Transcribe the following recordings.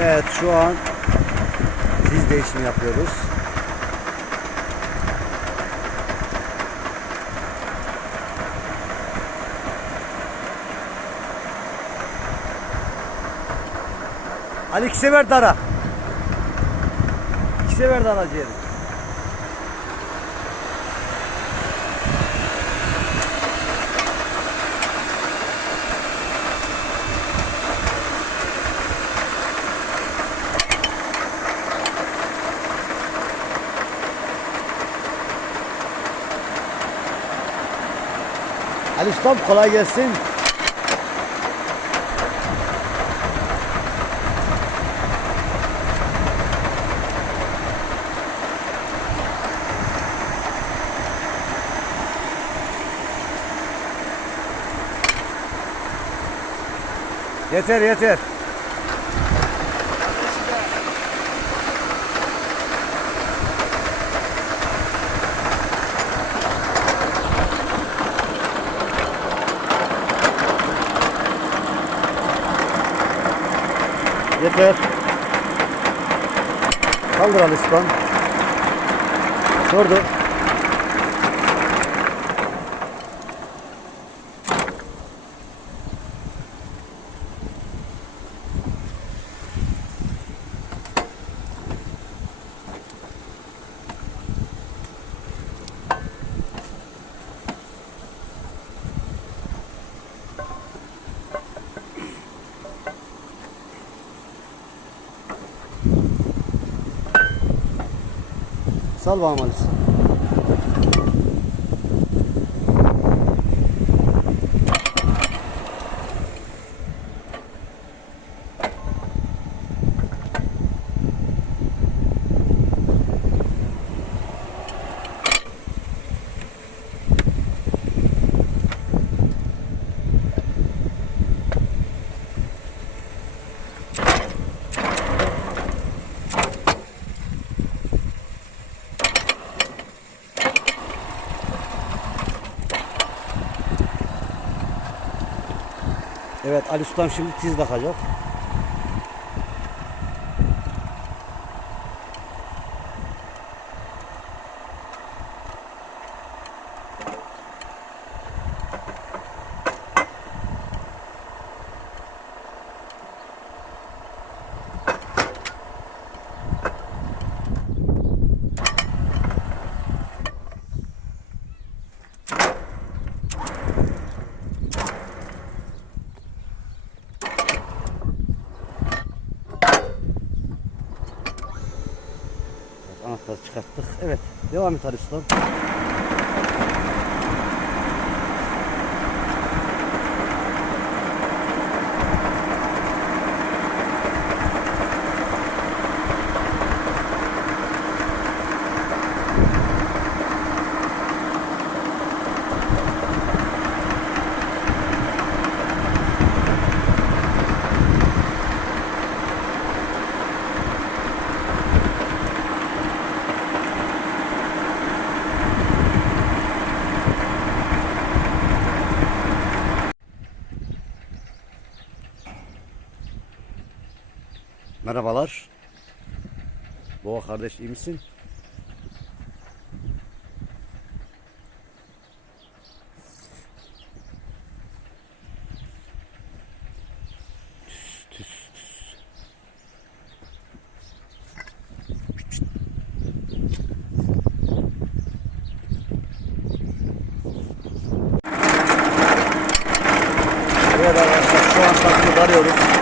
Evet şu an diz değişimi yapıyoruz. Ali iki sefer dara. İki sefer dara ciğerim. Ali Ustam kolay gelsin. Yeter yeter. Yeter. Kaldır Ali Ustam. Durdu. Sal Evet Ali Ustam şimdi tiz takacak. Evet, anahtarı çıkarttık. Evet devam et Ali. Merhabalar. Boğa kardeş iyi misin? Tüs, tüs, tüs. Evet arkadaşlar şu an takımı arıyoruz.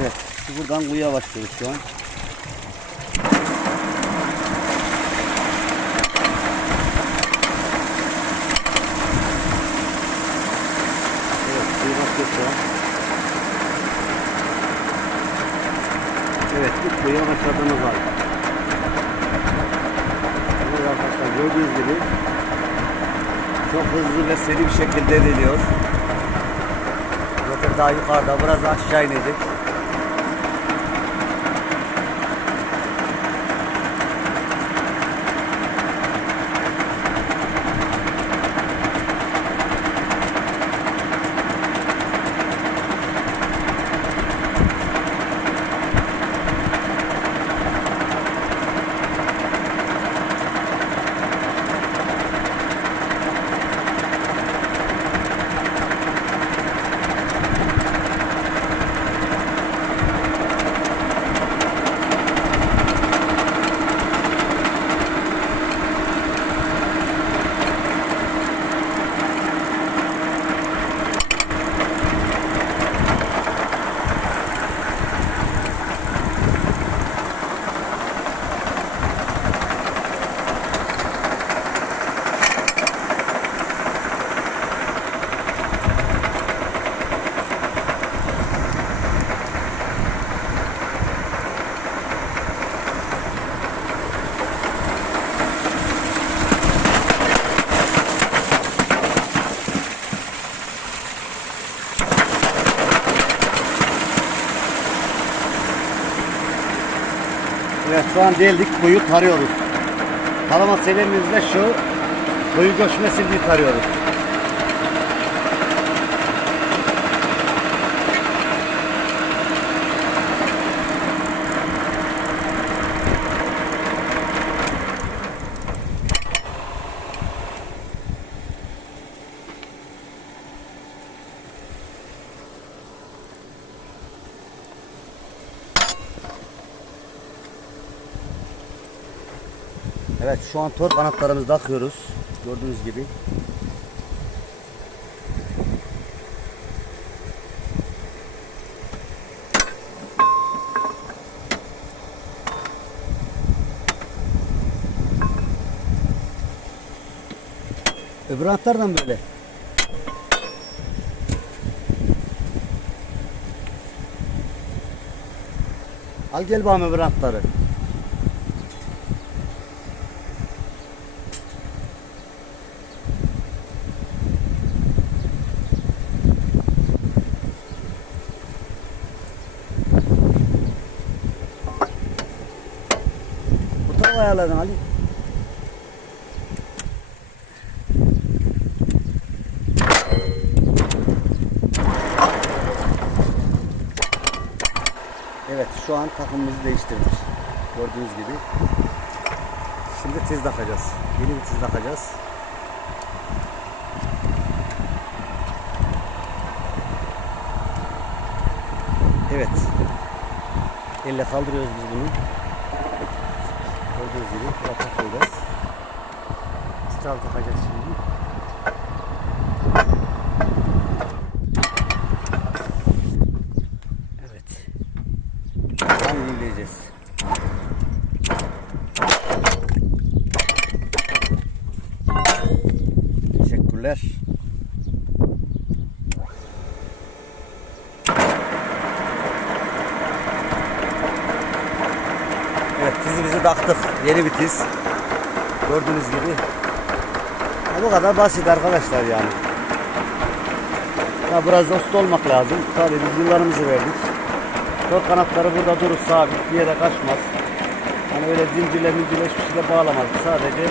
Evet, buradan kuyuya başlıyoruz şu an. Evet, ilk kuyuya başladığımız var. Evet arkadaşlar gördüğünüz gibi Çok hızlı ve seri bir şekilde ediliyor. Zaten daha yukarıda biraz aşağı inecek. Evet şu an deldik kuyu tarıyoruz. Tarama serimizde şu kuyu göçmesin tarıyoruz. Evet şu an tor kanatlarımızı takıyoruz. Gördüğünüz gibi. Öbür anahtardan böyle. Al gel bana öbür anahtarı. Ayarladın Ali. Evet şu an takımımızı değiştirdik. Gördüğünüz gibi. Şimdi tiz takacağız. Yeni bir tiz takacağız. Evet. Elle kaldırıyoruz biz bunu. Gördüğünüz gibi rapat koyacağız. Stral takacağız şimdi. Evet. Tam yenileyeceğiz. Teşekkürler. Evet tizimizi taktık. Yeni bir tiz. Gördüğünüz gibi. Bu kadar basit arkadaşlar yani. Ya biraz da usta olmak lazım. Tabii biz yıllarımızı verdik. Dört kanatları burada durur sabit. Bir yere kaçmaz. Hani öyle zincirle zincirle hiçbir şeyle bağlamadık. Sadece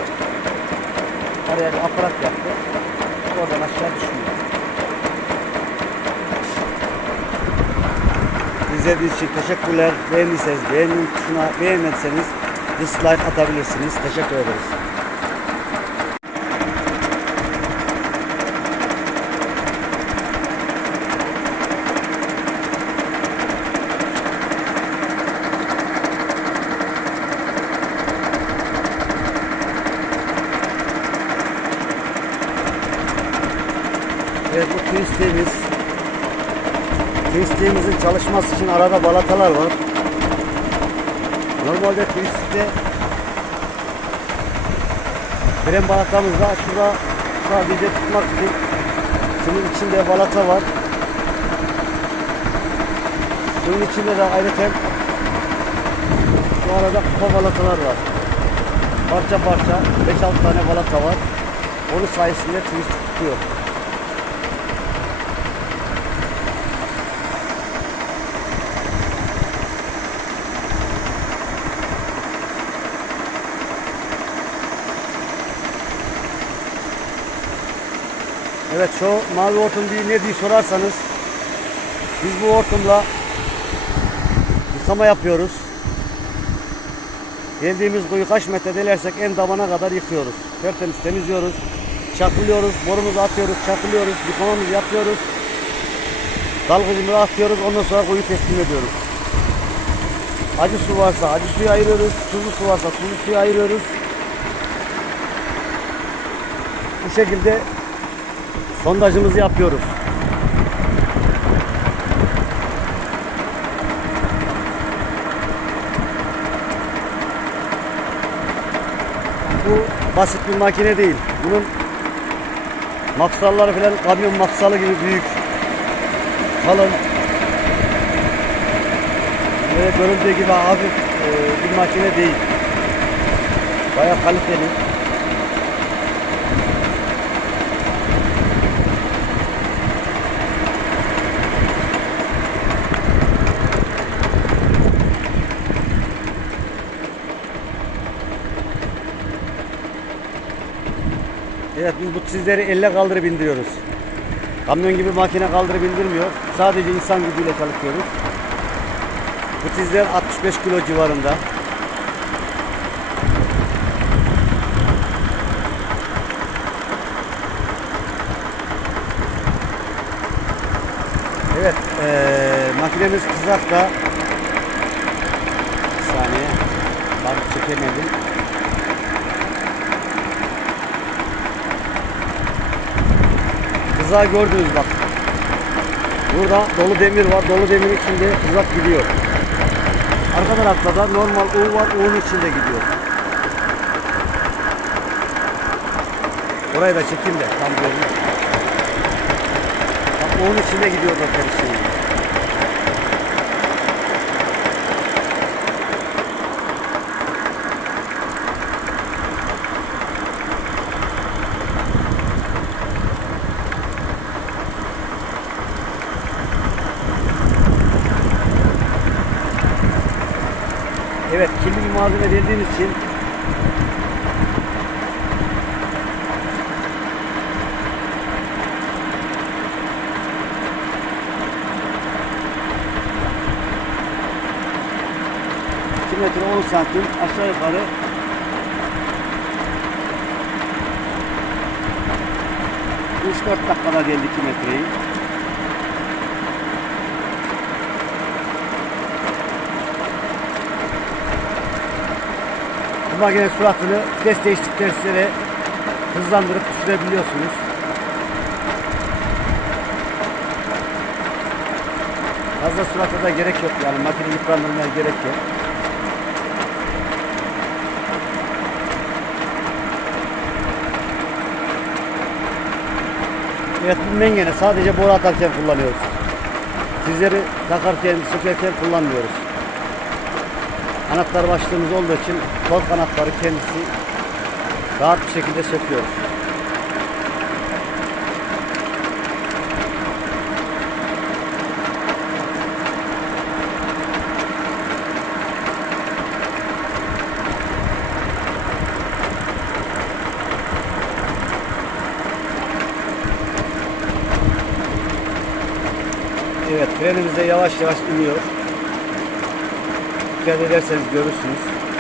araya bir aparat yaptık. Oradan aşağı düşmüyor. İzlediğiniz için teşekkürler. Beğendiyseniz beğenin tuşuna beğenmediyseniz dislike atabilirsiniz. Teşekkür ederiz. Evet bu twistiğimiz twistiğimizin çalışması için arada balatalar var. Normalde twistte fren balatamızda şurada sadece tutmak için şunun içinde balata var. Bunun içinde de ayrıca şu arada kupa balatalar var. Parça parça 5-6 tane balata var. Onun sayesinde turist tutuyor. Evet şu mavi hortum bir ne diye sorarsanız biz bu hortumla yıkama yapıyoruz. Geldiğimiz kuyu kaç metre delersek en tabana kadar yıkıyoruz. Tertemiz temizliyoruz. Çakılıyoruz, borumuzu atıyoruz, çakılıyoruz, yıkamamızı yapıyoruz. Dalgıcımızı atıyoruz, ondan sonra kuyu teslim ediyoruz. Acı su varsa acı suyu ayırıyoruz, tuzlu su varsa tuzlu suyu ayırıyoruz. Bu şekilde sondajımızı yapıyoruz. Bu basit bir makine değil. Bunun mafsalları falan kamyon mafsalı gibi büyük, kalın, böyle görüldüğü gibi hafif e, bir makine değil. Bayağı kaliteli. Evet biz bu tizleri elle kaldırıp indiriyoruz. Kamyon gibi makine kaldırıp indirmiyor. Sadece insan gücüyle çalışıyoruz. Bu tizler 65 kilo civarında. Evet, eee makinemiz kızakta. Bir saniye. Bak çekemedim. Kızağı gördünüz bak. Burada dolu demir var. Dolu demirin içinde kızak gidiyor. Arka tarafta da normal U var. U'nun içinde gidiyor. Orayı da çekeyim de tam görün. Bak U'nun içinde gidiyor zaten şey. Evet, kirli bir malzeme verdiğimiz için metre 10 santim aşağı yukarı üç dört dakikada geldi 2 metreyi. Bu makine suratını vites değiştikten sonra hızlandırıp düşürebiliyorsunuz. Fazla surata da gerek yok yani makine yıprandırmaya gerek yok. Evet bu mengene sadece boru atarken kullanıyoruz. Sizleri takarken, sökerken kullanmıyoruz. Anahtar başlığımız olduğu için kol kanatları kendisi rahat bir şekilde söküyoruz. Evet frenimiz de yavaş yavaş iniyor. Dikkat ederseniz görürsünüz.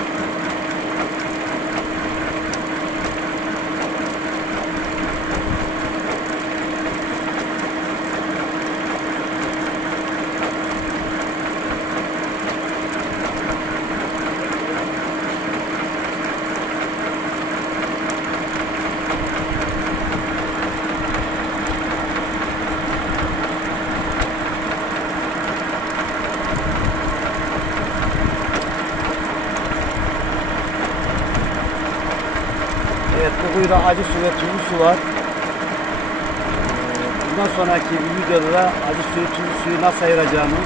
Kuyuda acı su ve tuzlu su var. Bundan sonraki videoda da acı suyu tuzlu suyu nasıl ayıracağımı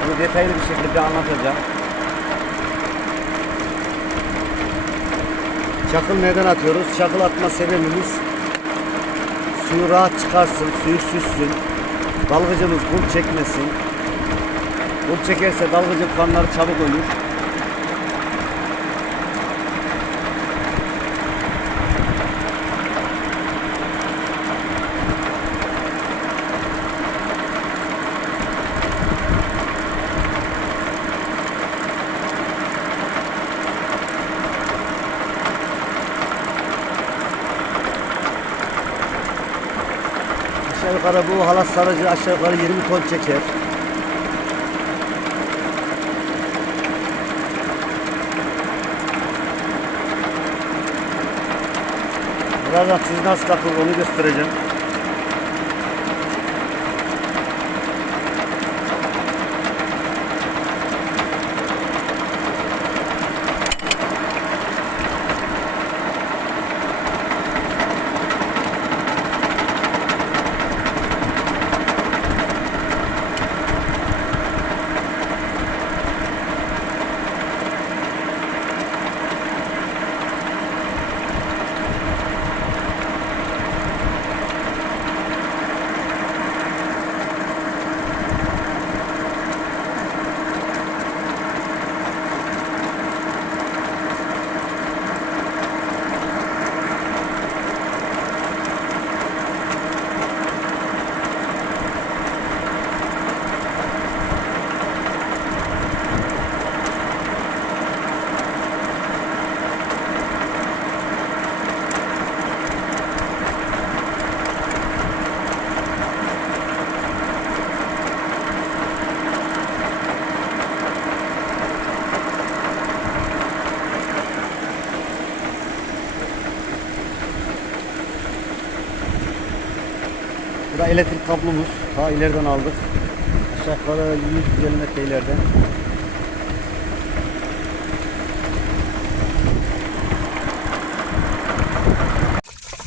bunu detaylı bir şekilde anlatacağım. Çakıl neden atıyoruz? Çakıl atma sebebimiz suyu rahat çıkarsın, suyu süssün. Dalgıcımız kum çekmesin. Kum çekerse dalgıcın kanları çabuk ölür. Yukarı bu halat sarıcı aşağı yukarı 20 ton çeker. Birazdan siz nasıl takılır onu göstereceğim. Bu da elektrik kablomuz. Ta ileriden aldık. Aşağı yukarı 150 metre ileriden.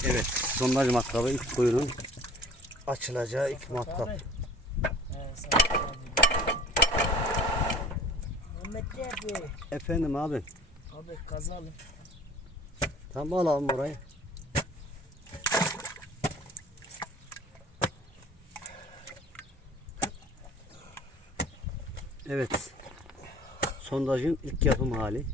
Evet, sondaj matkabı ilk kuyunun açılacağı ilk matkap. Efendim abi, Abi kazalı. tam alalım orayı. Evet, sondajın ilk yapım hali.